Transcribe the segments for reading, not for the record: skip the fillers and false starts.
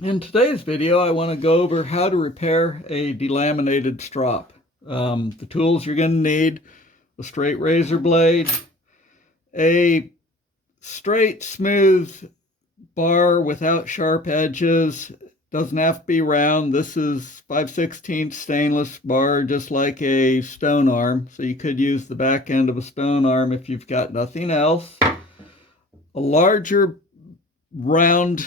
In today's video, I want to go over how to repair a delaminated strop. The tools you're going to need: a straight razor blade, a straight, smooth bar without sharp edges. Doesn't have to be round. This is 5/16 stainless bar, just like a stone arm. So you could use the back end of a stone arm if you've got nothing else. A larger round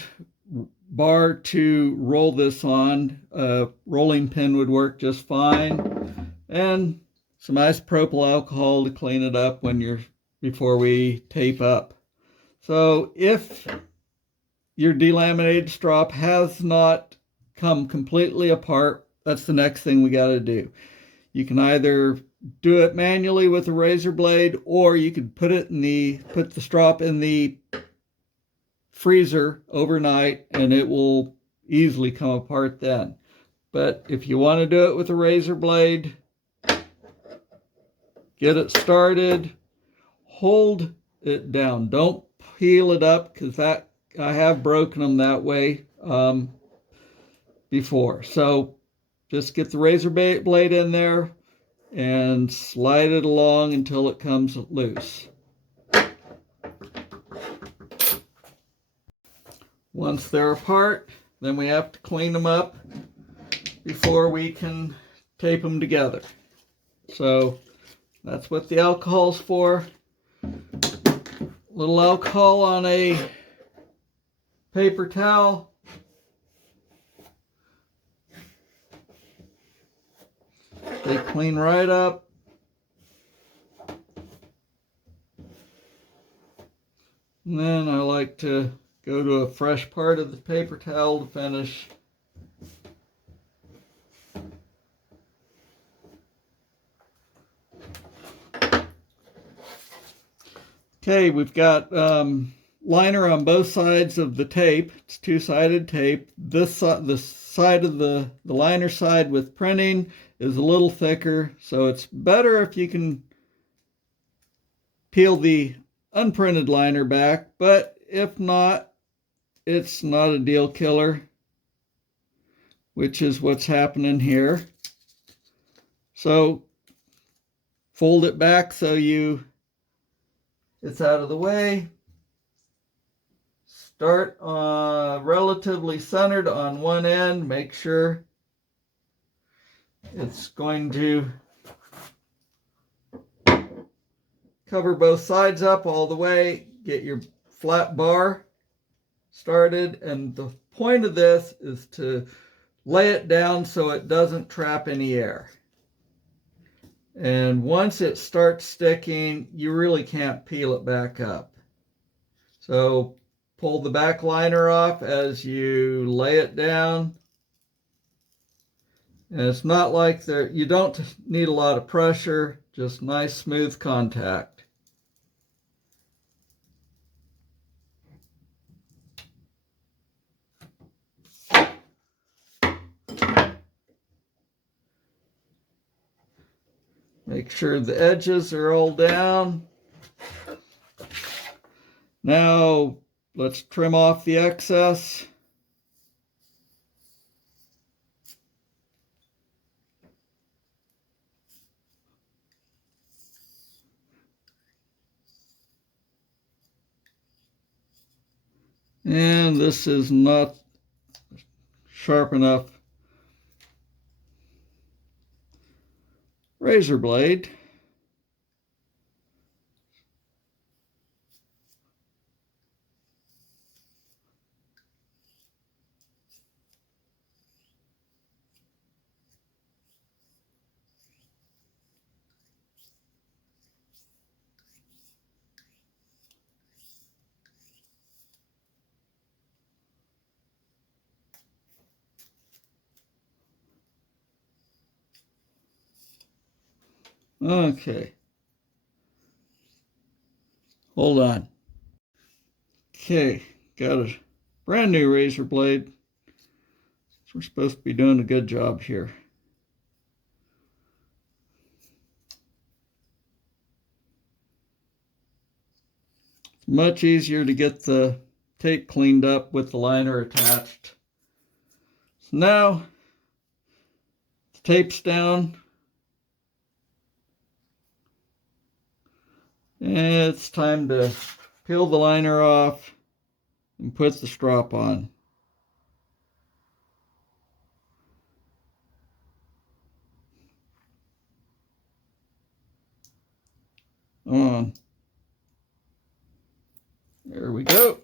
bar to roll this on. A rolling pin would work just fine, and some isopropyl alcohol to clean it up before we tape up. So if your delaminated strop has not come completely apart, that's the next thing we got to do. You can either do it manually with a razor blade, or you could put the strop in the freezer overnight and it will easily come apart then. But if you want to do it with a razor blade, get it started, hold it down. Don't peel it up, because I have broken them that way before. So just get the razor blade in there and slide it along until it comes loose. Once they're apart, then we have to clean them up before we can tape them together. So that's what the alcohol's for. A little alcohol on a paper towel. They clean right up. And then I like to go to a fresh part of the paper towel to finish. Okay, we've got liner on both sides of the tape. It's two-sided tape. The side of the liner side with printing is a little thicker, so it's better if you can peel the unprinted liner back, but if not, it's not a deal killer, which is what's happening here. So fold it back so it's out of the way. Start relatively centered on one end. Make sure it's going to cover both sides up all the way. Get your flat bar started, and the point of this is to lay it down so it doesn't trap any air. And once it starts sticking, you really can't peel it back up. So pull the back liner off as you lay it down. And it's not like you don't need a lot of pressure, just nice smooth contact. Make sure the edges are all down. Now let's trim off the excess. And this is not sharp enough razor blade. Okay. Hold on. Okay, got a brand new razor blade. So we're supposed to be doing a good job here. Much easier to get the tape cleaned up with the liner attached So now the tape's down. And it's time to peel the liner off and put the strop on. On. There we go.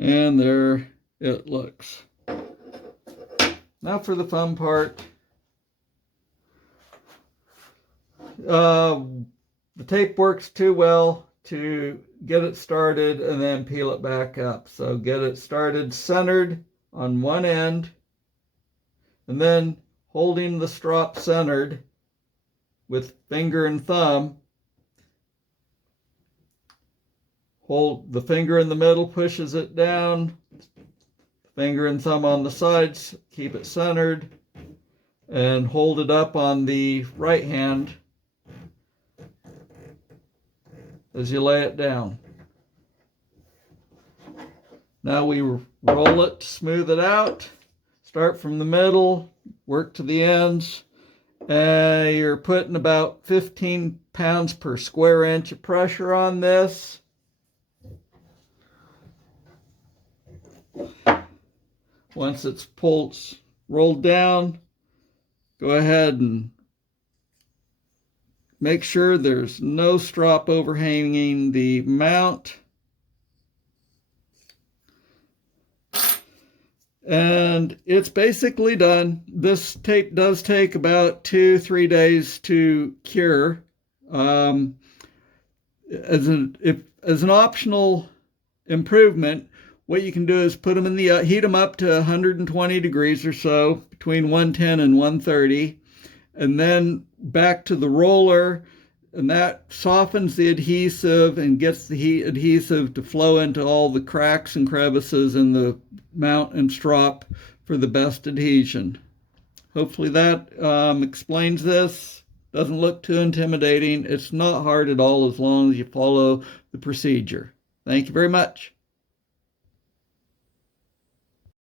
And there it looks. Now for the fun part. The tape works too well to get it started and then peel it back up. So get it started centered on one end, and then holding the strop centered with finger and thumb. Hold the finger in the middle, pushes it down. Finger and thumb on the sides, keep it centered, and hold it up on the right hand as you lay it down. Now we roll it to smooth it out. Start from the middle, work to the ends. You're putting about 15 pounds per square inch of pressure on this. Once it's rolled down, go ahead and make sure there's no strop overhanging the mount. And it's basically done. This tape does take about 2-3 days to cure. As an optional improvement, what you can do is put them in the heat them up to 120 degrees or so, between 110 and 130, and then back to the roller, and that softens the adhesive and gets the adhesive to flow into all the cracks and crevices in the mount and strop for the best adhesion. Hopefully that explains this. Doesn't look too intimidating. It's not hard at all as long as you follow the procedure. Thank you very much.